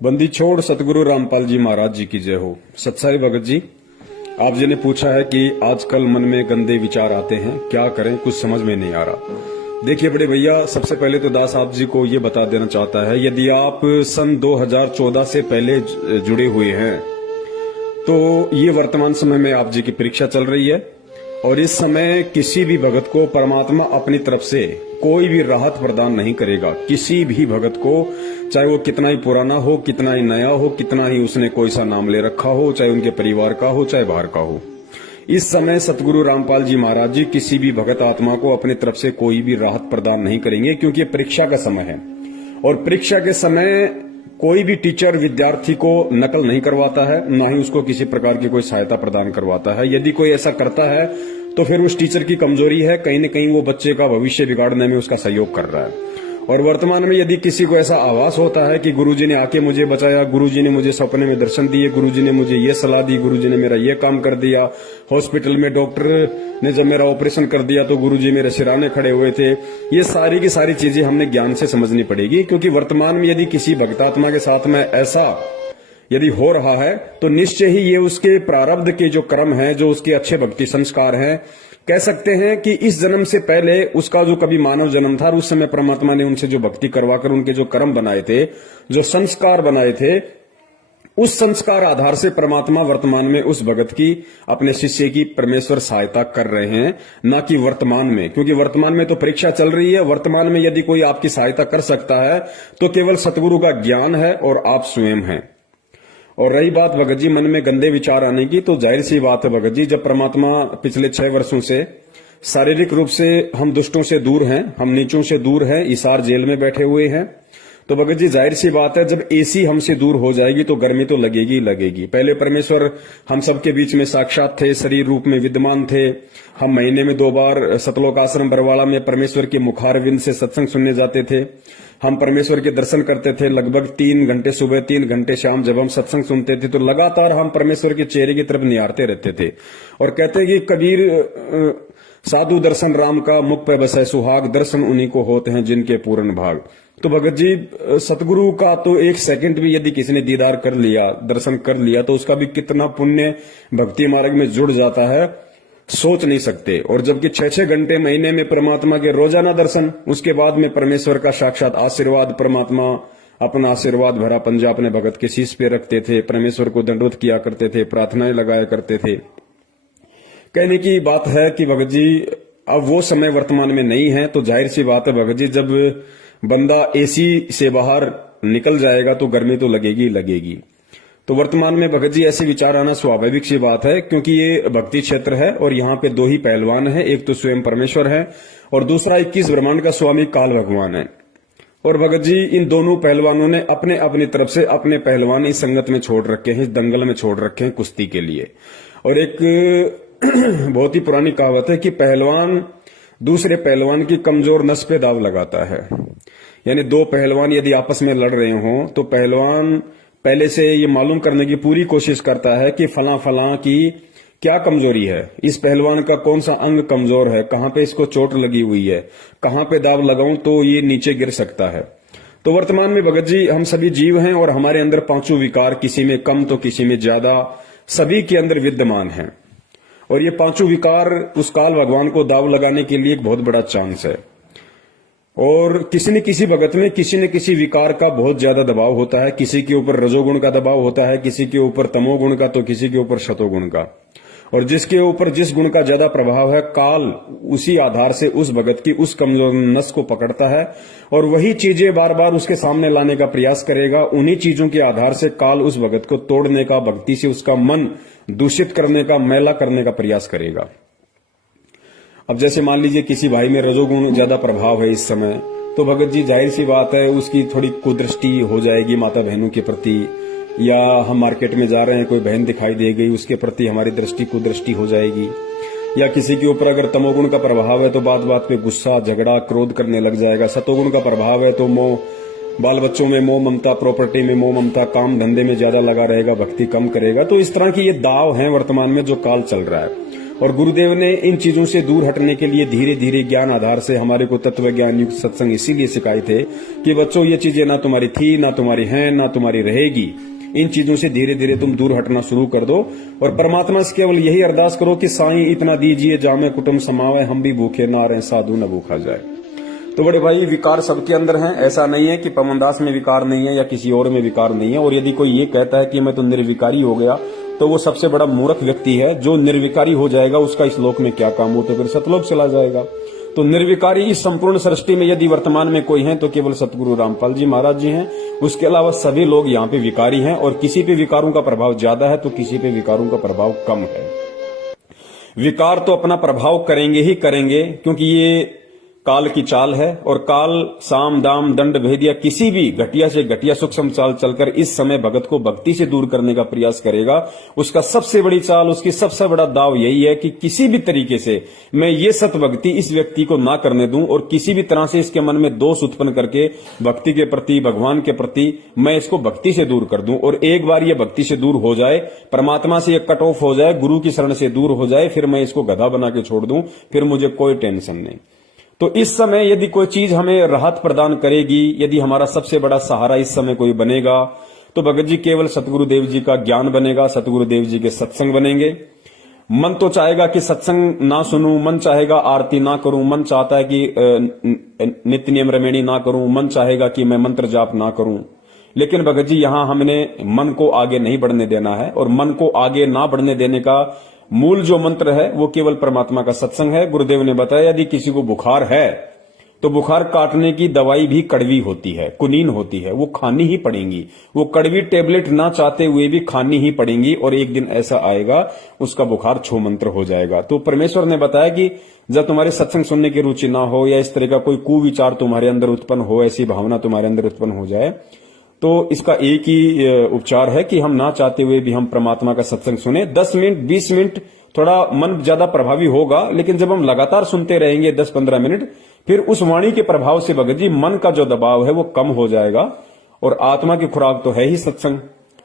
बंदी छोड़ सतगुरु रामपाल जी महाराज जी की जय हो। सत्साई भगत जी, आप जी ने पूछा है कि आजकल मन में गंदे विचार आते हैं, क्या करें, कुछ समझ में नहीं आ रहा। देखिए बड़े भैया, सबसे पहले तो दास आप जी को ये बता देना चाहता है, यदि आप सन 2014 से पहले जुड़े हुए हैं तो ये वर्तमान समय में आप जी की परीक्षा चल रही है और इस समय किसी भी भगत को परमात्मा अपनी तरफ से कोई भी राहत प्रदान नहीं करेगा। किसी भी भगत को, चाहे वो कितना ही पुराना हो, कितना ही नया हो, कितना ही उसने कोई सा नाम ले रखा हो, चाहे उनके परिवार का हो, चाहे बाहर का हो, इस समय सतगुरु रामपाल जी महाराज जी किसी भी भगत आत्मा को अपनी तरफ से कोई भी राहत प्रदान नहीं करेंगे, क्योंकि परीक्षा का समय है और परीक्षा के समय कोई भी टीचर विद्यार्थी को नकल नहीं करवाता है, न ही उसको किसी प्रकार की कोई सहायता प्रदान करवाता है। यदि कोई ऐसा करता है तो फिर उस टीचर की कमजोरी है, कहीं न कहीं वो बच्चे का भविष्य बिगाड़ने में उसका सहयोग कर रहा है। और वर्तमान में यदि किसी को ऐसा आभास होता है कि गुरुजी ने आके मुझे बचाया, गुरुजी ने मुझे सपने में दर्शन दिए, गुरुजी ने मुझे ये सलाह दी, गुरुजी ने मेरा ये काम कर दिया, हॉस्पिटल में डॉक्टर ने जब मेरा ऑपरेशन कर दिया तो गुरुजी मेरे सिराने खड़े हुए थे, ये सारी की सारी चीजें हमने ज्ञान से समझनी पड़ेगी। क्योंकि वर्तमान में यदि किसी भक्तात्मा के साथ में ऐसा यदि हो रहा है तो निश्चय ही ये उसके प्रारब्ध के जो कर्म है, जो उसके अच्छे भक्ति संस्कार हैं, कह सकते हैं कि इस जन्म से पहले उसका जो कभी मानव जन्म था, उस समय परमात्मा ने उनसे जो भक्ति करवाकर उनके जो कर्म बनाए थे, जो संस्कार बनाए थे, उस संस्कार आधार से परमात्मा वर्तमान में उस भगत की, अपने शिष्य की परमेश्वर सहायता कर रहे हैं, न कि वर्तमान में। क्योंकि वर्तमान में तो परीक्षा चल रही है। वर्तमान में यदि कोई आपकी सहायता कर सकता है तो केवल सतगुरु का ज्ञान है और आप स्वयं हैं। और रही बात भगत जी मन में गंदे विचार आने की, तो जाहिर सी बात है भगत जी, जब परमात्मा पिछले 6 वर्षों से शारीरिक रूप से हम दुष्टों से दूर हैं, हम नीचों से दूर हैं, इसार जेल में बैठे हुए हैं, तो भगत जी जाहिर सी बात है जब एसी हमसे दूर हो जाएगी तो गर्मी तो लगेगी ही लगेगी। पहले परमेश्वर हम सबके बीच में साक्षात थे, शरीर रूप में विद्यमान थे। हम महीने में 2 बार सतलोक आश्रम बरवाड़ा में परमेश्वर के मुखारविंद से सत्संग सुनने जाते थे। हम परमेश्वर के दर्शन करते थे लगभग 3 घंटे सुबह, 3 घंटे शाम। जब हम सत्संग सुनते थे तो लगातार हम परमेश्वर के चेहरे की तरफ निहारते रहते थे और कहते कि कबीर साधु दर्शन राम का, मुख पे बसे सुहाग, दर्शन उन्हीं को होते हैं जिनके पूर्ण भाग। तो भगत जी सतगुरु का तो 1 सेकंड भी यदि किसी ने दीदार कर लिया, दर्शन कर लिया, तो उसका भी कितना पुण्य भक्ति मार्ग में जुड़ जाता है, सोच नहीं सकते। और जबकि 6-6 घंटे महीने में परमात्मा के रोजाना दर्शन, उसके बाद में परमेश्वर का साक्षात आशीर्वाद, परमात्मा अपना आशीर्वाद भरा पंजा अपने भगत के शीश पे रखते थे, परमेश्वर को दंडवत किया करते थे, प्रार्थनाएं लगाया करते थे। कहने की बात है कि भगत जी अब वो समय वर्तमान में नहीं है। तो जाहिर सी बात है भगत जी, जब बंदा एसी से बाहर निकल जाएगा तो गर्मी तो लगेगी लगेगी। तो वर्तमान में भगत जी ऐसे विचार आना स्वाभाविक सी बात है, क्योंकि ये भक्ति क्षेत्र है और यहाँ पे 2 ही पहलवान है, एक तो स्वयं परमेश्वर है और दूसरा 21 ब्रह्मांड का स्वामी काल भगवान है। और भगत जी इन दोनों पहलवानों ने अपने अपनी तरफ से अपने पहलवान इस संगत में छोड़ रखे हैं, इस दंगल में छोड़ रखे हैं कुश्ती के लिए। और एक बहुत ही पुरानी कहावत है कि पहलवान दूसरे पहलवान की कमजोर नस पे दाव लगाता है। यानी 2 पहलवान यदि आपस में लड़ रहे हों तो पहलवान पहले से ये मालूम करने की पूरी कोशिश करता है कि फला फला की क्या कमजोरी है, इस पहलवान का कौन सा अंग कमजोर है, कहां पे इसको चोट लगी हुई है, कहां पे दाव लगाऊं तो ये नीचे गिर सकता है। तो वर्तमान में भगत जी हम सभी जीव हैं और हमारे अंदर 5 विकार, किसी में कम तो किसी में ज्यादा, सभी के अंदर विद्यमान है। और ये 5 विकार उस काल भगवान को दाव लगाने के लिए एक बहुत बड़ा चांस है। और किसी न किसी भगत में किसी न किसी विकार का बहुत ज्यादा दबाव होता है। किसी के ऊपर रजोगुण का दबाव होता है, किसी के ऊपर तमोगुण का, तो किसी के ऊपर शतोगुण का। और जिसके ऊपर जिस गुण का ज्यादा प्रभाव है, काल उसी आधार से उस भगत की उस कमजोर नस को पकड़ता है और वही चीजें बार बार उसके सामने लाने का प्रयास करेगा। उन्हीं चीजों के आधार से काल उस भगत को तोड़ने का, भक्ति से उसका मन दूषित करने का, मैला करने का प्रयास करेगा। अब जैसे मान लीजिए किसी भाई में रजोगुण ज्यादा प्रभाव है इस समय, तो भगत जी जाहिर सी बात है उसकी थोड़ी कुदृष्टि हो जाएगी माता बहनों के प्रति, या हम मार्केट में जा रहे हैं, कोई बहन दिखाई दे गई, उसके प्रति हमारी दृष्टि कुदृष्टि हो जाएगी। या किसी के ऊपर अगर तमोगुण का प्रभाव है तो बात बात पे गुस्सा, झगड़ा, क्रोध करने लग जाएगा। सतोगुण का प्रभाव है तो मोह, बाल बच्चों में मोह ममता, प्रॉपर्टी में मोह ममता, काम धंधे में ज्यादा लगा रहेगा, भक्ति कम करेगा। तो इस तरह की ये दाव है वर्तमान में जो काल चल रहा है। और गुरुदेव ने इन चीजों से दूर हटने के लिए धीरे धीरे ज्ञान आधार से हमारे को तत्व ज्ञान युक्त सत्संग इसीलिए सिखाए थे कि बच्चों ये चीजें ना तुम्हारी थी, ना तुम्हारी हैं, ना तुम्हारी रहेगी। इन चीजों से धीरे धीरे तुम दूर हटना शुरू कर दो और परमात्मा से केवल यही अरदास करो कि साईं इतना दीजिए जामे कुटुंब समावे, हम भी भूखे ना रहे साधु न भूखा जाए। तो बड़े भाई, विकार सबके अंदर हैं। ऐसा नहीं है कि पवनदास में विकार नहीं है या किसी और में विकार नहीं है। और यदि कोई ये कहता है कि मैं तो निर्विकारी हो गया, तो वो सबसे बड़ा मूर्ख व्यक्ति है। जो निर्विकारी हो जाएगा उसका इस लोक में क्या काम हो, तो फिर सतलोक चला जाएगा। तो निर्विकारी इस संपूर्ण सृष्टि में यदि वर्तमान में कोई है तो केवल सतगुरु रामपाल जी महाराज जी हैं। उसके अलावा सभी लोग यहाँ पे विकारी हैं और किसी पे विकारों का प्रभाव ज्यादा है तो किसी पे विकारों का प्रभाव कम है। विकार तो अपना प्रभाव करेंगे ही करेंगे, क्योंकि ये काल की चाल है और काल साम दाम दंड भेदिया किसी भी घटिया से घटिया सूक्ष्म चाल चलकर इस समय भगत को भक्ति से दूर करने का प्रयास करेगा। उसका सबसे बड़ी चाल, उसकी सबसे बड़ा दाव यही है कि किसी भी तरीके से मैं ये सत भक्ति इस व्यक्ति को ना करने दूं और किसी भी तरह से इसके मन में दोष उत्पन्न करके भक्ति के प्रति, भगवान के प्रति मैं इसको भक्ति से दूर कर दूं। और एक बार ये भक्ति से दूर हो जाए, परमात्मा से ये कट ऑफ हो जाए, गुरु की शरण से दूर हो जाए, फिर मैं इसको गधा बना के छोड़ दूं, फिर मुझे कोई टेंशन नहीं। तो इस समय यदि कोई चीज हमें राहत प्रदान करेगी, यदि हमारा सबसे बड़ा सहारा इस समय कोई बनेगा, तो भगत जी केवल सतगुरुदेव जी का ज्ञान बनेगा, सतगुरुदेव जी के सत्संग बनेंगे। मन तो चाहेगा कि सत्संग ना सुनूं, मन चाहेगा आरती ना करूं, मन चाहता है कि नित्य नियम रमेणी ना करूं, मन चाहेगा कि मैं मंत्र जाप ना करूं। लेकिन भगत जी यहां हमने मन को आगे नहीं बढ़ने देना है और मन को आगे ना बढ़ने देने का मूल जो मंत्र है वो केवल परमात्मा का सत्संग है। गुरुदेव ने बताया यदि किसी को बुखार है तो बुखार काटने की दवाई भी कड़वी होती है, कुनीन होती है, वो खानी ही पड़ेंगी। वो कड़वी टेबलेट ना चाहते हुए भी खानी ही पड़ेंगी और एक दिन ऐसा आएगा उसका बुखार छू मंत्र हो जाएगा। तो परमेश्वर ने बताया कि जब तुम्हारे सत्संग सुनने की रुचि ना हो या इस तरह का कोई कुविचार तुम्हारे अंदर उत्पन्न हो, ऐसी भावना तुम्हारे अंदर उत्पन्न हो जाए, तो इसका एक ही उपचार है कि हम ना चाहते हुए भी हम परमात्मा का सत्संग सुने। 10 मिनट 20 मिनट थोड़ा मन ज्यादा प्रभावी होगा, लेकिन जब हम लगातार सुनते रहेंगे 10-15 मिनट, फिर उस वाणी के प्रभाव से भगत जी मन का जो दबाव है वो कम हो जाएगा और आत्मा की खुराक तो है ही सत्संग।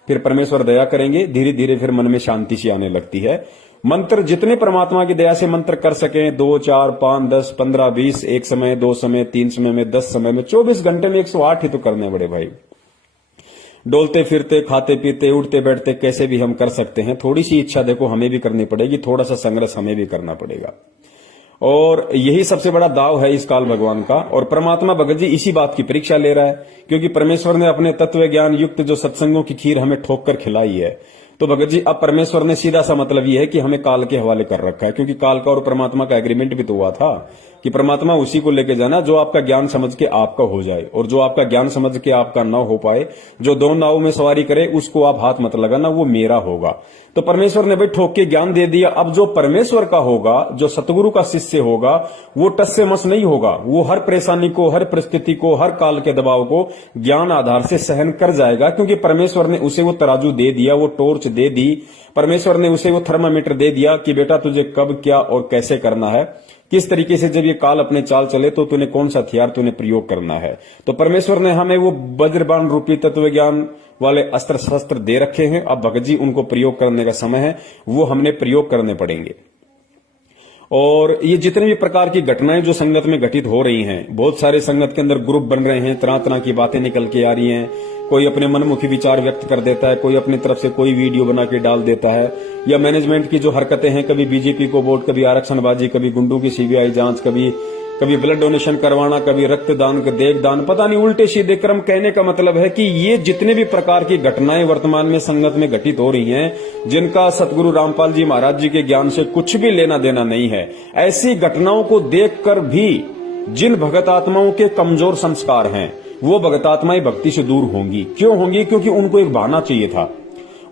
फिर परमेश्वर दया करेंगे, धीरे धीरे फिर मन में शांति सी आने लगती है। मंत्र जितने परमात्मा की दया से मंत्र कर सकें, 2, 4, 5, 10, 15, 20, एक समय, 2 समय, 3 समय में, 10 समय में, 24 घंटे में 108 ही तो करने बड़े भाई। डोलते फिरते, खाते पीते, उठते बैठते कैसे भी हम कर सकते हैं। थोड़ी सी इच्छा देखो हमें भी करनी पड़ेगी, थोड़ा सा संघर्ष हमें भी करना पड़ेगा और यही सबसे बड़ा दाव है इस काल भगवान का। और परमात्मा भगत जी इसी बात की परीक्षा ले रहा है, क्योंकि परमेश्वर ने अपने तत्व ज्ञान युक्त जो सत्संगों की खीर हमें ठोक कर खिलाई है। तो भगत जी अब परमेश्वर ने सीधा सा मतलब यह है कि हमें काल के हवाले कर रखा है, क्योंकि काल का और परमात्मा का एग्रीमेंट भी तो हुआ था कि परमात्मा उसी को लेके जाना जो आपका ज्ञान समझ के आपका हो जाए, और जो आपका ज्ञान समझ के आपका न हो पाए, जो 2 नाव में सवारी करे, उसको आप हाथ मत लगाना, वो मेरा होगा। तो परमेश्वर ने भाई ठोक के ज्ञान दे दिया। अब जो परमेश्वर का होगा, जो सतगुरु का शिष्य होगा, वो टस से मस नहीं होगा। वो हर परेशानी को, हर परिस्थिति को, हर काल के दबाव को ज्ञान आधार से सहन कर जाएगा, क्योंकि परमेश्वर ने उसे वो तराजू दे दिया, वो टॉर्च दे दी, परमेश्वर ने उसे वो थर्मामीटर दे दिया कि बेटा तुझे कब क्या और कैसे करना है, किस तरीके से जब ये काल अपने चाल चले तो तूने कौन सा हथियार तूने प्रयोग करना है। तो परमेश्वर ने हमें वो वज्रबाण रूपी तत्व ज्ञान वाले अस्त्र शस्त्र दे रखे हैं। अब भगत जी उनको प्रयोग करने का समय है, वो हमने प्रयोग करने पड़ेंगे। और ये जितने भी प्रकार की घटनाएं जो संगत में घटित हो रही हैं, बहुत सारे संगत के अंदर ग्रुप बन रहे हैं, तरह तरह की बातें निकल के आ रही हैं। कोई अपने मनमुखी विचार व्यक्त कर देता है, कोई अपनी तरफ से कोई वीडियो बना के डाल देता है, या मैनेजमेंट की जो हरकतें हैं, कभी बीजेपी को वोट, कभी आरक्षणबाजी, कभी गुंडों की सीबीआई जांच, कभी ब्लड डोनेशन करवाना, कभी रक्तदान, देहदान, पता नहीं उल्टे सीधे क्रम। कहने का मतलब है कि ये जितने भी प्रकार की घटनाएं वर्तमान में संगत में घटित हो रही हैं, जिनका सतगुरु रामपाल जी महाराज जी के ज्ञान से कुछ भी लेना देना नहीं है, ऐसी घटनाओं को देखकर भी जिन भगत आत्माओं के कमजोर संस्कार हैं, वो भगत आत्माएं भक्ति से दूर होंगी। क्यों होंगी? क्योंकि उनको एक बहाना चाहिए था।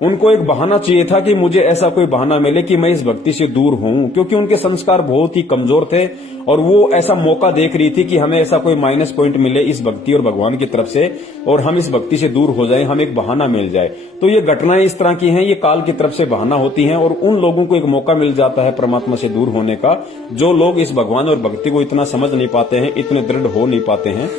उनको एक बहाना चाहिए था कि मुझे ऐसा कोई बहाना मिले कि मैं इस भक्ति से दूर हूं, क्योंकि उनके संस्कार बहुत ही कमजोर थे और वो ऐसा मौका देख रही थी कि हमें ऐसा कोई माइनस पॉइंट मिले इस भक्ति और भगवान की तरफ से और हम इस भक्ति से दूर हो जाएं, हमें एक बहाना मिल जाए। तो ये घटनाएं इस तरह की हैं, ये काल की तरफ से बहाना होती हैं और उन लोगों को एक मौका मिल जाता है परमात्मा से दूर होने का, जो लोग इस भगवान और भक्ति को इतना समझ नहीं पाते हैं, इतने दृढ़ हो नहीं पाते हैं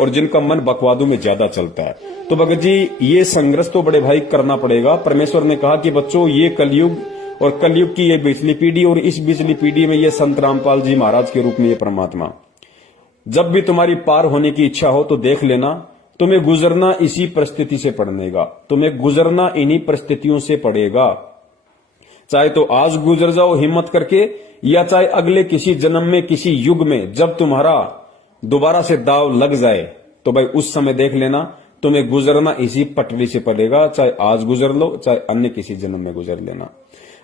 और जिनका मन बकवादों में ज्यादा चलता है। तो भगत जी ये संघर्ष तो बड़े भाई करना पड़ेगा। परमेश्वर ने कहा कि बच्चों ये कलयुग और कलयुग की ये बिचली पीढ़ी, और इस बिचली पीढ़ी में ये संत रामपाल जी महाराज के रूप में ये परमात्मा। जब भी तुम्हारी पार होने की इच्छा हो तो देख लेना, तुम्हें गुजरना इसी परिस्थिति से पड़ेगा, तुम्हें गुजरना इन्हीं परिस्थितियों से पड़ेगा। चाहे तो आज गुजर जाओ हिम्मत करके, या चाहे अगले किसी जन्म में किसी युग में जब तुम्हारा दोबारा से दाव लग जाए तो भाई उस समय देख लेना तुम्हें गुजरना इसी पटरी से पड़ेगा। चाहे आज गुजर लो, चाहे अन्य किसी जन्म में गुजर लेना।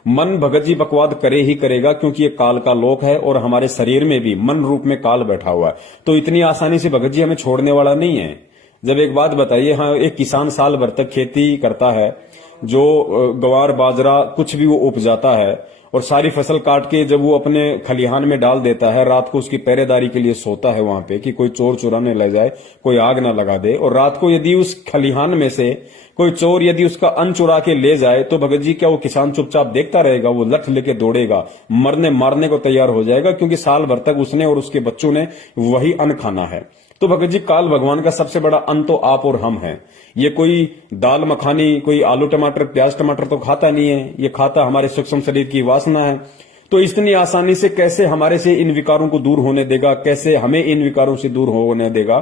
मन भगत जी बकवाद करे ही करेगा, क्योंकि ये काल का लोक है और हमारे शरीर में भी मन रूप में काल बैठा हुआ है, तो इतनी आसानी से भगत जी हमें छोड़ने वाला नहीं है। जब एक बात बताइए, हाँ, एक किसान साल भर तक खेती करता है, जो गवार बाजरा कुछ भी वो उपजाता है, और सारी फसल काट के जब वो अपने खलिहान में डाल देता है, रात को उसकी पहरेदारी के लिए सोता है वहां पे कि कोई चोर चुराने ले जाए, कोई आग ना लगा दे। और रात को यदि उस खलिहान में से कोई चोर यदि उसका अन्न चुरा के ले जाए तो भगत जी क्या वो किसान चुपचाप देखता रहेगा? वो लठ लेके दौड़ेगा, मरने मारने को तैयार हो जाएगा, क्योंकि साल भर तक उसने और उसके बच्चों ने वही अन्न खाना है। तो भगत जी काल भगवान का सबसे बड़ा अन्न तो आप और हम हैं। ये कोई दाल मखानी, कोई आलू टमाटर प्याज टमाटर तो खाता नहीं है, ये खाता हमारे सूक्ष्म शरीर की वासना है। तो इतनी आसानी से कैसे हमारे से इन विकारों को दूर होने देगा, कैसे हमें इन विकारों से दूर होने देगा?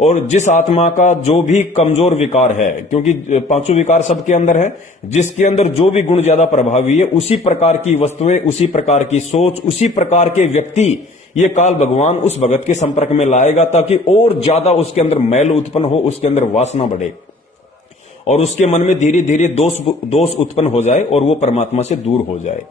और जिस आत्मा का जो भी कमजोर विकार है, क्योंकि पांचों विकार सबके अंदर है, जिसके अंदर जो भी गुण ज्यादा प्रभावी है, उसी प्रकार की वस्तुएं, उसी प्रकार की सोच, उसी प्रकार के व्यक्ति ये काल भगवान उस भगत के संपर्क में लाएगा, ताकि और ज्यादा उसके अंदर मैल उत्पन्न हो, उसके अंदर वासना बढ़े और उसके मन में धीरे धीरे दोष उत्पन्न हो जाए और वो परमात्मा से दूर हो जाए।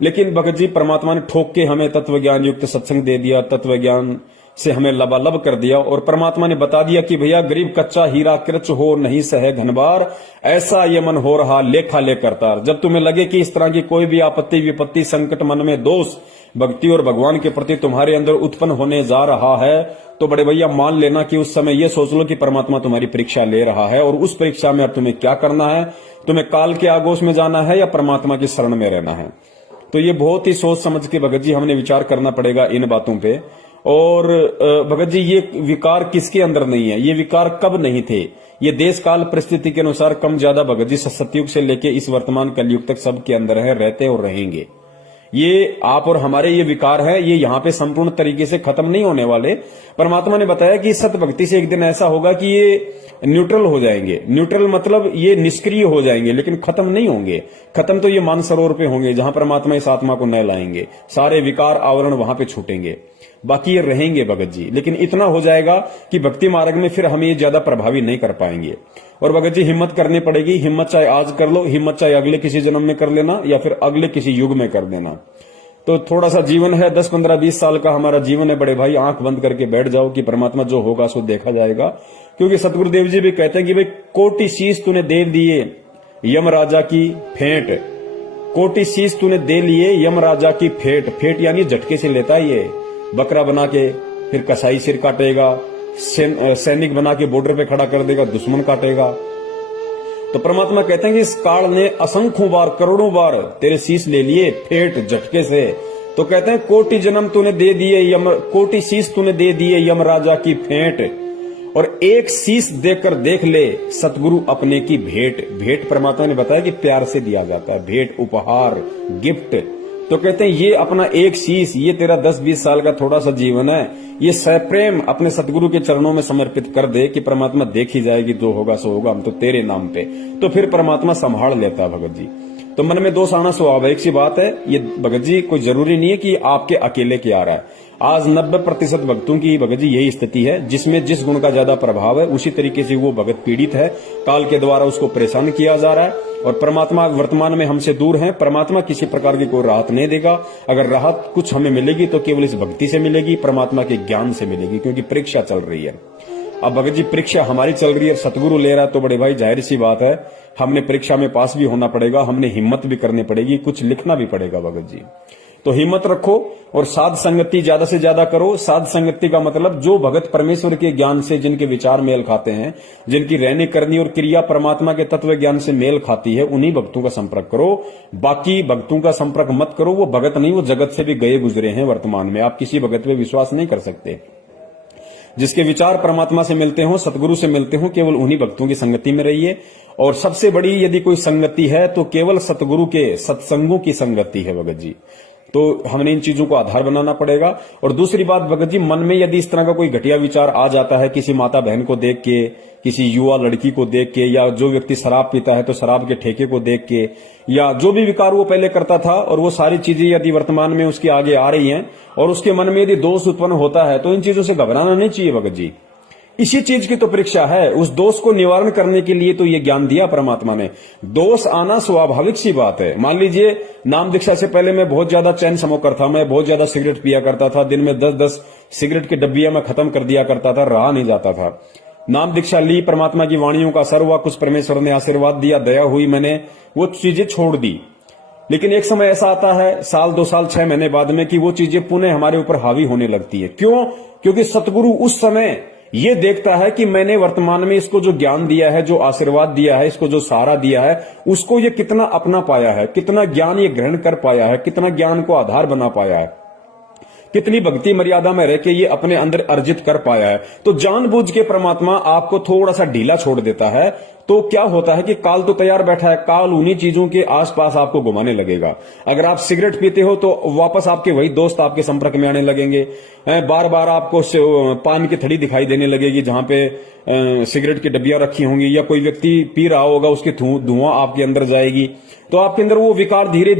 लेकिन भगत जी परमात्मा ने ठोक के हमें तत्व ज्ञान युक्त सत्संग दे दिया, तत्व ज्ञान से हमें लबालब कर दिया, और परमात्मा ने बता दिया कि भैया गरीब कच्चा हीरा कृच हो नहीं सहे धनबार, ऐसा ये मन हो रहा लेखा ले करतार। जब तुम्हें लगे कि इस तरह की कोई भी आपत्ति विपत्ति संकट मन में दोष भक्ति और भगवान के प्रति तुम्हारे अंदर उत्पन्न होने जा रहा है, तो बड़े भैया मान लेना कि उस समय ये सोच लो कि परमात्मा तुम्हारी परीक्षा ले रहा है, और उस परीक्षा में अब तुम्हें क्या करना है? तुम्हें काल के आगोश में जाना है या परमात्मा की शरण में रहना है? तो ये बहुत ही सोच समझ के भगत जी हमने विचार करना पड़ेगा इन बातों पे। और भगत जी ये विकार किसके अंदर नहीं है? ये विकार कब नहीं थे? ये देश काल परिस्थिति के अनुसार कम ज्यादा भगत जी सतयुग से लेके इस वर्तमान कलयुग तक सबके अंदर है, रहते और रहेंगे। ये आप और हमारे ये विकार है, ये यहाँ पे संपूर्ण तरीके से खत्म नहीं होने वाले। परमात्मा ने बताया कि सत भक्ति से एक दिन ऐसा होगा कि ये न्यूट्रल हो जाएंगे। न्यूट्रल मतलब ये निष्क्रिय हो जाएंगे, लेकिन खत्म नहीं होंगे। खत्म तो ये मानसरोवर पे होंगे जहां परमात्मा इस आत्मा को न लाएंगे, सारे विकार आवरण वहां पे छूटेंगे, बाकी ये रहेंगे भगत जी। लेकिन इतना हो जाएगा कि भक्ति मार्ग में फिर हमें ये ज्यादा प्रभावी नहीं कर पाएंगे। और भगत जी हिम्मत करनी पड़ेगी। हिम्मत चाहे आज कर लो, हिम्मत चाहे अगले किसी जन्म में कर लेना या फिर अगले किसी युग में कर देना। तो थोड़ा सा जीवन है, 10, 15, 20 साल का हमारा जीवन है बड़े भाई। आंख बंद करके बैठ जाओ कि परमात्मा जो होगा सो देखा जाएगा। क्योंकि सतगुरुदेव जी भी कहते हैं कि भाई कोटि शीश तूने दे दिए यम राजा की फेंट, कोटि शीश तूने दे लिए यम राजा की फेंट। फेंट यानी झटके से लेता है ये, बकरा बना के फिर कसाई सिर काटेगा, सैनिक बना के बॉर्डर पे खड़ा कर देगा, दुश्मन काटेगा। तो परमात्मा कहते हैं कि इस काल ने असंख्यों बार करोड़ों बार तेरे शीश ले लिए फेंट झटके से। तो कहते हैं कोटि जन्म तूने दे दिए यम, कोटि शीश तूने दे दिए यम राजा की फेंट, और एक शीश देकर देख ले सतगुरु अपने की भेंट। भेंट परमात्मा ने बताया कि प्यार से दिया जाता है, भेंट उपहार गिफ्ट। तो कहते हैं ये अपना एक शीश, ये तेरा 10-20 साल का थोड़ा सा जीवन है, ये सप्रेम अपने सतगुरु के चरणों में समर्पित कर दे कि परमात्मा देख ही जाएगी, जो होगा सो होगा, हम तो तेरे नाम पे। तो फिर परमात्मा संभाल लेता है भगत जी। तो मन में दोष आना स्वाभाविक सी बात है। ये भगत जी कोई जरूरी नहीं है कि आपके अकेले के आ रहा है। आज 90% भक्तों की भगत जी यही स्थिति है, जिसमें जिस गुण का ज्यादा प्रभाव है उसी तरीके से वो भगत पीड़ित है, काल के द्वारा उसको परेशान किया जा रहा है। और परमात्मा वर्तमान में हमसे दूर है। परमात्मा किसी प्रकार की कोई राहत नहीं देगा। अगर राहत कुछ हमें मिलेगी तो केवल इस भक्ति से मिलेगी, परमात्मा के ज्ञान से मिलेगी, क्योंकि परीक्षा चल रही है। अब भगत जी परीक्षा हमारी चल रही है, सतगुरु ले रहा है, तो बड़े भाई जाहिर सी बात है हमने परीक्षा में पास भी होना पड़ेगा, हमने हिम्मत भी करनी पड़ेगी, कुछ लिखना भी पड़ेगा भगत जी। तो हिम्मत रखो और साध संगति ज्यादा से ज्यादा करो। साध संगति का मतलब जो भगत परमेश्वर के ज्ञान से जिनके विचार मेल खाते हैं, जिनकी रहनी करनी और क्रिया परमात्मा के तत्व ज्ञान से मेल खाती है, उन्हीं भक्तों का संपर्क करो। बाकी भक्तों का संपर्क मत करो। वो भगत नहीं, वो जगत से भी गए गुजरे हैं वर्तमान में। आप किसी भगत पे विश्वास नहीं कर सकते। जिसके विचार परमात्मा से मिलते हो, सतगुरु से मिलते हो, केवल उन्हीं भक्तों की संगति में रहिए। और सबसे बड़ी यदि कोई संगति है तो केवल सतगुरु के सत्संगों की संगति है भगत जी। तो हमने इन चीजों को आधार बनाना पड़ेगा। और दूसरी बात भगत जी, मन में यदि इस तरह का कोई घटिया विचार आ जाता है किसी माता बहन को देख के, किसी युवा लड़की को देख के, या जो व्यक्ति शराब पीता है तो शराब के ठेके को देख के, या जो भी विकार वो पहले करता था और वो सारी चीजें यदि वर्तमान में उसके आगे आ रही हैं और उसके मन में यदि दोष उत्पन्न होता है तो इन चीजों से घबराना नहीं चाहिए भगत जी। इसी चीज की तो परीक्षा है, उस दोष को निवारण करने के लिए तो ये ज्ञान दिया परमात्मा ने। दोष आना स्वाभाविक सी बात है। मान लीजिए नाम दीक्षा से पहले मैं बहुत ज्यादा चैन स्मोकर था, मैं बहुत ज्यादा सिगरेट पिया करता था, दिन में 10-10 सिगरेट की डब्बियां मैं खत्म कर दिया करता था, रहा नहीं जाता था। नाम दीक्षा ली, परमात्मा की वाणियों का असर हुआ, कुछ परमेश्वर ने आशीर्वाद दिया, दया हुई, मैंने वो चीजें छोड़ दी। लेकिन एक समय ऐसा आता है, साल 2 साल 6 महीने बाद में, कि वो चीजें पुनः हमारे ऊपर हावी होने लगती है। क्यों? क्योंकि सतगुरु उस समय ये देखता है कि मैंने वर्तमान में इसको जो ज्ञान दिया है, जो आशीर्वाद दिया है, इसको जो सहारा दिया है, उसको ये कितना अपना पाया है, कितना ज्ञान ये ग्रहण कर पाया है, कितना ज्ञान को आधार बना पाया है, कितनी भक्ति मर्यादा में रह के ये अपने अंदर अर्जित कर पाया है। तो जानबूझ के परमात्मा आपको थोड़ा सा ढीला छोड़ देता है। तो क्या होता है कि काल तो तैयार बैठा है, काल उन्हीं चीजों के आसपास आपको घुमाने लगेगा। अगर आप सिगरेट पीते हो तो वापस आपके वही दोस्त आपके संपर्क में आने लगेंगे, बार बार आपको पान की थड़ी दिखाई देने लगेगी जहां पे सिगरेट की डब्बियां रखी होंगी, या कोई व्यक्ति पी रहा होगा उसकी धुआं आपके अंदर जाएगी, तो आपके अंदर वो विकार धीरे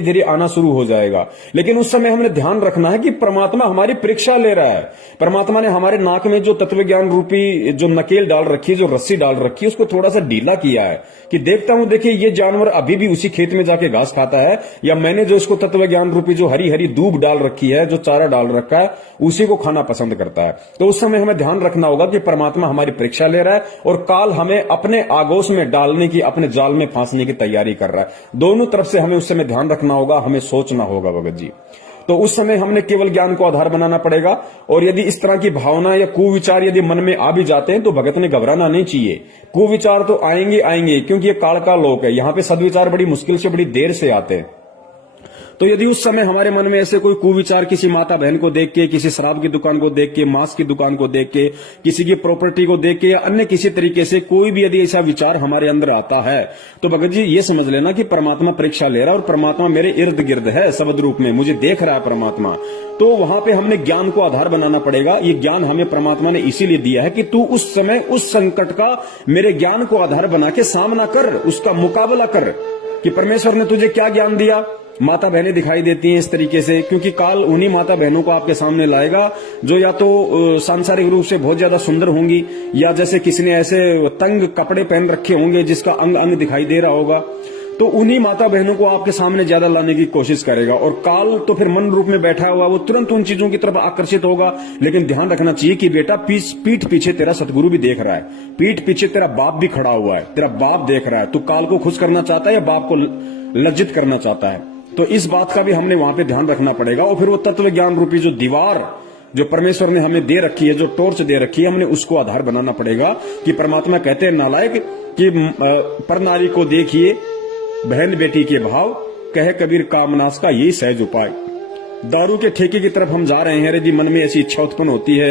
धीरे आना शुरू हो जाएगा। लेकिन उस समय हमने ध्यान रखना है कि परमात्मा हमारी परीक्षा ले रहा है। परमात्मा ने हमारे नाक में जो तत्व ज्ञान रूपी जो नकेल डाल रखी है, जो रस्सी डाल रखी है, उसको थोड़ा सा ढीला किया है कि देखता हूं, देखिए ये जानवर अभी भी उसी खेत में जाके घास खाता है, या मैंने जो इसको तत्व ज्ञान रूपी जो हरी हरी दूब डाल रखी है, जो चारा डाल रखा है, उसी को खाना पसंद करता है। तो उस समय हमें ध्यान रखना होगा कि परमात्मा हमारी परीक्षा ले रहा है और काल हमें अपने आगोश में डालने की, अपने जाल में फांसने की तैयारी कर रहा है। दोनों तरफ से हमें उस समय ध्यान रखना होगा, हमें सोचना होगा भगत जी। तो उस समय हमने केवल ज्ञान को आधार बनाना पड़ेगा। और यदि इस तरह की भावना या कुविचार यदि मन में आ भी जाते हैं तो भगत ने घबराना नहीं चाहिए। कुविचार तो आएंगे, क्योंकि ये काल का लोक है, यहाँ पे सद्विचार बड़ी मुश्किल से, बड़ी देर से आते हैं। तो यदि उस समय हमारे मन में ऐसे कोई कुविचार किसी माता बहन को देख के, किसी शराब की दुकान को देख के, मांस की दुकान को देख के, किसी की प्रॉपर्टी को देख के, या अन्य किसी तरीके से कोई भी यदि ऐसा विचार हमारे अंदर आता है, तो भगत जी ये समझ लेना कि परमात्मा परीक्षा ले रहा है और परमात्मा मेरे इर्द गिर्द है, शब्द रूप में मुझे देख रहा है परमात्मा। तो वहां पे हमने ज्ञान को आधार बनाना पड़ेगा। ये ज्ञान हमें परमात्मा ने इसीलिए दिया है कि तू उस समय उस संकट का मेरे ज्ञान को आधार बना के सामना कर, उसका मुकाबला कर। कि परमेश्वर ने तुझे क्या ज्ञान दिया? माता बहनें दिखाई देती हैं इस तरीके से, क्योंकि काल उन्हीं माता बहनों को आपके सामने लाएगा जो या तो सांसारिक रूप से बहुत ज्यादा सुंदर होंगी, या जैसे किसी ने ऐसे तंग कपड़े पहन रखे होंगे जिसका अंग अंग दिखाई दे रहा होगा। तो उन्हीं माता बहनों को आपके सामने ज्यादा लाने की कोशिश करेगा। और काल तो फिर मन रूप में बैठा हुआ, वो तुरंत उन चीजों की तरफ आकर्षित होगा। लेकिन ध्यान रखना चाहिए कि बेटा पीठ पीछे तेरा सतगुरु भी देख रहा है, पीठ पीछे तेरा बाप भी खड़ा हुआ है, तेरा बाप देख रहा है। तू काल को खुश करना चाहता है या बाप को लज्जित करना चाहता है? तो इस बात का भी हमने वहां पे ध्यान रखना पड़ेगा। और फिर वो तत्व ज्ञान रूपी जो दीवार जो परमेश्वर ने हमें दे रखी है, जो टॉर्च दे रखी है, हमने उसको आधार बनाना पड़ेगा। कि परमात्मा कहते हैं नालायक कि पर नारी को देखिए बहन बेटी के भाव, कहे कबीर कामनास का यही सहज उपाय। दारू के ठेके की तरफ हम जा रहे हैं, यदि मन में ऐसी इच्छा उत्पन्न होती है,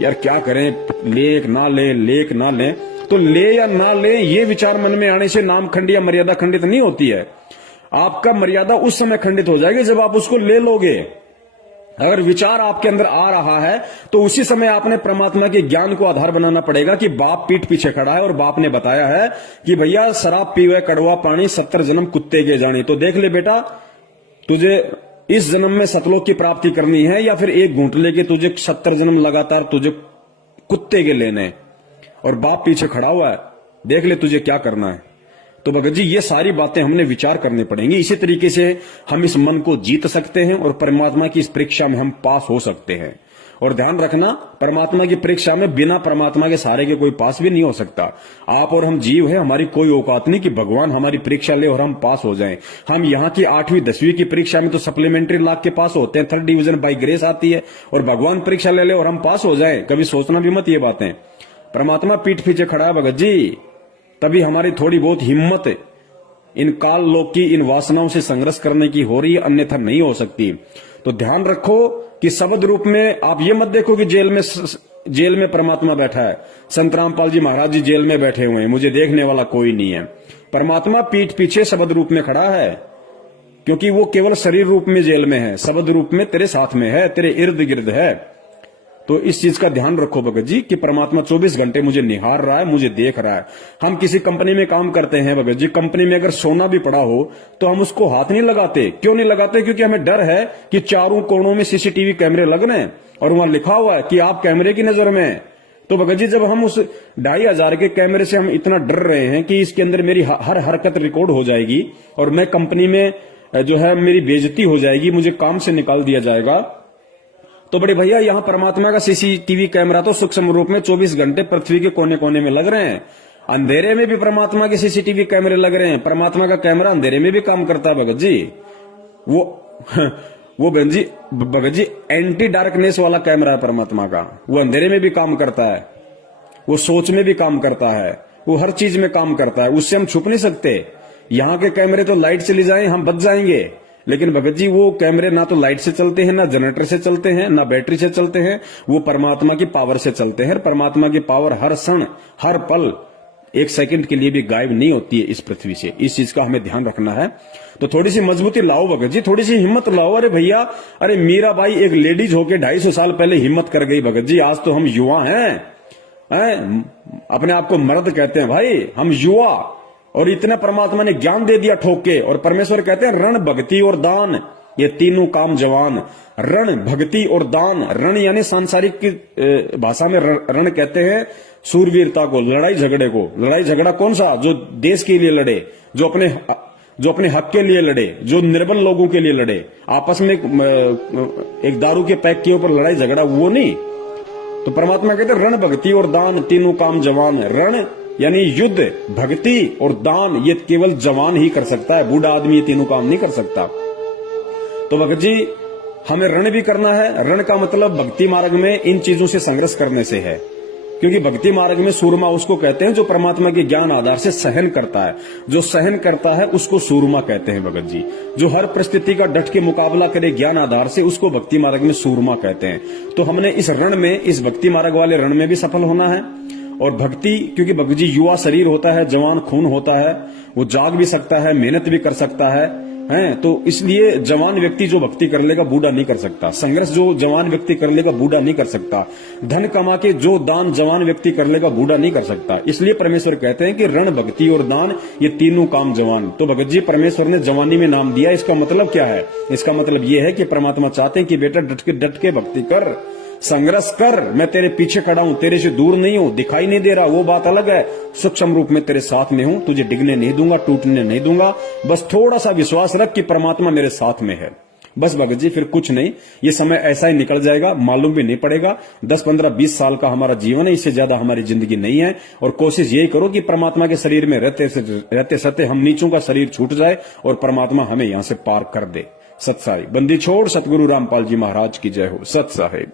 यार क्या करें, लेक ना ले, तो ले या ना ले, ये विचार मन में आने से नाम खंड या मर्यादा खंडित नहीं होती है। आपका मर्यादा उस समय खंडित हो जाएगी जब आप उसको ले लोगे। अगर विचार आपके अंदर आ रहा है तो उसी समय आपने परमात्मा के ज्ञान को आधार बनाना पड़ेगा कि बाप पीठ पीछे खड़ा है और बाप ने बताया है कि भैया शराब पीवे कड़वा पानी 70 जन्म कुत्ते के जाने। तो देख ले बेटा, तुझे इस जन्म में सतलोक की प्राप्ति करनी है या फिर एक घूंट लेके तुझे 70 जन्म लगातार तुझे कुत्ते के लेने, और बाप पीछे खड़ा हुआ है, देख ले तुझे क्या करना है। तो भगत जी ये सारी बातें हमने विचार करने पड़ेंगी। इसी तरीके से हम इस मन को जीत सकते हैं और परमात्मा की इस परीक्षा में हम पास हो सकते हैं। और ध्यान रखना, परमात्मा की परीक्षा में बिना परमात्मा के सहारे के कोई पास भी नहीं हो सकता। आप और हम जीव हैं, हमारी कोई औकात नहीं कि भगवान हमारी परीक्षा ले और हम पास हो जाएं। हम यहाँ की 8वीं 10वीं की परीक्षा में तो सप्लीमेंट्री लाख के पास होते हैं, 3rd डिवीजन बाई ग्रेस आती है, और भगवान परीक्षा ले ले और हम पास हो जाएं। कभी सोचना भी मत ये बातें। परमात्मा पीठ पीछे खड़ा है भगत जी, तभी हमारी थोड़ी बहुत हिम्मत इन काल लोक की इन वासनाओं से संघर्ष करने की हो रही है, अन्यथा नहीं हो सकती। तो ध्यान रखो कि शब्द रूप में आप ये मत देखो कि जेल में जेल में परमात्मा बैठा है, संत रामपाल जी महाराज जी जेल में बैठे हुए हैं, मुझे देखने वाला कोई नहीं है। परमात्मा पीठ पीछे शब्द रूप में खड़ा है, क्योंकि वो केवल शरीर रूप में जेल में है, शब्द रूप में तेरे साथ में है, तेरे इर्द गिर्द है। तो इस चीज का ध्यान रखो भगत जी कि परमात्मा 24 घंटे मुझे निहार रहा है, मुझे देख रहा है। हम किसी कंपनी में काम करते हैं भगत जी, कंपनी में अगर सोना भी पड़ा हो तो हम उसको हाथ नहीं लगाते। क्यों नहीं लगाते? क्योंकि हमें डर है कि चारों कोनों में सीसीटीवी कैमरे लग रहे हैं और वहां लिखा हुआ है कि आप कैमरे की नजर में है। तो भगत जी, जब हम उस 2500 के कैमरे से हम इतना डर रहे हैं कि इसके अंदर मेरी हर हरकत रिकॉर्ड हो जाएगी और मैं कंपनी में जो है मेरी बेइज्जती हो जाएगी, मुझे काम से निकाल दिया जाएगा, तो बड़े भैया यहां परमात्मा का सीसीटीवी कैमरा तो सूक्ष्म रूप में 24 घंटे पृथ्वी के कोने कोने में लग रहे हैं। अंधेरे में भी परमात्मा के सीसीटीवी कैमरे लग रहे हैं। परमात्मा का कैमरा अंधेरे में भी काम करता है भगत जी। वो भगत जी एंटी डार्कनेस वाला कैमरा है परमात्मा का। वो अंधेरे में भी काम करता है, वो सोच में भी काम करता है, वो हर चीज में काम करता है, उससे हम छुप नहीं सकते। यहाँ के कैमरे तो लाइट चली जाए हम बच जाएंगे, लेकिन भगत जी वो कैमरे ना तो लाइट से चलते हैं, ना जनरेटर से चलते हैं, ना बैटरी से चलते हैं, वो परमात्मा की पावर से चलते हैं। परमात्मा की पावर हर क्षण हर पल एक सेकंड के लिए भी गायब नहीं होती है इस पृथ्वी से। इस चीज का हमें ध्यान रखना है। तो थोड़ी सी मजबूती लाओ भगत जी, थोड़ी सी हिम्मत लाओ। अरे भैया, अरे मीराबाई एक लेडीज होके 250 साल पहले हिम्मत कर गई भगत जी। आज तो हम युवा हैं, अपने आप को मर्द कहते हैं भाई, हम युवा, और इतना परमात्मा ने ज्ञान दे दिया ठोक के। और परमेश्वर कहते हैं रण भक्ति और दान, ये तीनों काम जवान। रण भक्ति और दान, रण यानी सांसारिक की भाषा में रण कहते हैं सूरवीरता को, लड़ाई झगड़े को। लड़ाई झगड़ा कौन सा? जो देश के लिए लड़े, जो अपने हक के लिए लड़े, जो निर्बल लोगों के लिए लड़े, आपस में एक दारू के पैक के ऊपर लड़ाई झगड़ा, वो नहीं। तो परमात्मा कहते हैं रण भक्ति और दान, तीनों काम जवान। रण यानी युद्ध, भक्ति और दान, ये केवल जवान ही कर सकता है, बूढ़ा आदमी ये तीनों काम नहीं कर सकता। तो भगत जी, हमें रण भी करना है। रण का मतलब भक्ति मार्ग में इन चीजों से संघर्ष करने से है, क्योंकि भक्ति मार्ग में सूरमा उसको कहते हैं जो परमात्मा के ज्ञान आधार से सहन करता है। जो सहन करता है उसको सूरमा कहते हैं भगत जी। जो हर परिस्थिति का डट के मुकाबला करे ज्ञान आधार से, उसको भक्ति मार्ग में सूरमा कहते हैं। तो हमने इस रण में, इस भक्ति मार्ग वाले रण में भी सफल होना है। और भक्ति, क्योंकि भगत जी युवा शरीर होता है, जवान खून होता है, वो जाग भी सकता है, मेहनत भी कर सकता है, तो इसलिए जवान व्यक्ति जो भक्ति कर लेगा बूढ़ा नहीं कर सकता। संघर्ष जो जवान व्यक्ति कर लेगा बूढ़ा नहीं कर सकता। धन कमा के जो दान जवान व्यक्ति कर लेगा बूढ़ा नहीं कर सकता। इसलिए परमेश्वर कहते हैं कि रण भक्ति और दान, ये तीनों काम जवान। तो भगत जी, परमेश्वर ने जवानी में नाम दिया, इसका मतलब क्या है? इसका मतलब ये है कि परमात्मा चाहते हैं कि बेटा डट के भक्ति कर, संघर्ष कर, मैं तेरे पीछे खड़ा हूं, तेरे से दूर नहीं हूं। दिखाई नहीं दे रहा वो बात अलग है, सूक्ष्म रूप में तेरे साथ में हूं, तुझे डिगने नहीं दूंगा, टूटने नहीं दूंगा। बस थोड़ा सा विश्वास रख कि परमात्मा मेरे साथ में है। बस भगत जी, फिर कुछ नहीं, ये समय ऐसा ही निकल जाएगा, मालूम भी नहीं पड़ेगा। 10, 15, 20 साल का हमारा जीवन है, इससे ज्यादा हमारी जिंदगी नहीं है। और कोशिश यही करो कि परमात्मा के शरीर में रहते सत्य हम नीचों का शरीर छूट जाए और परमात्मा हमें यहां से पार कर दे। सत साहिब, बंदी छोड़ सतगुरु रामपाल जी महाराज की जय हो। सत साहिब।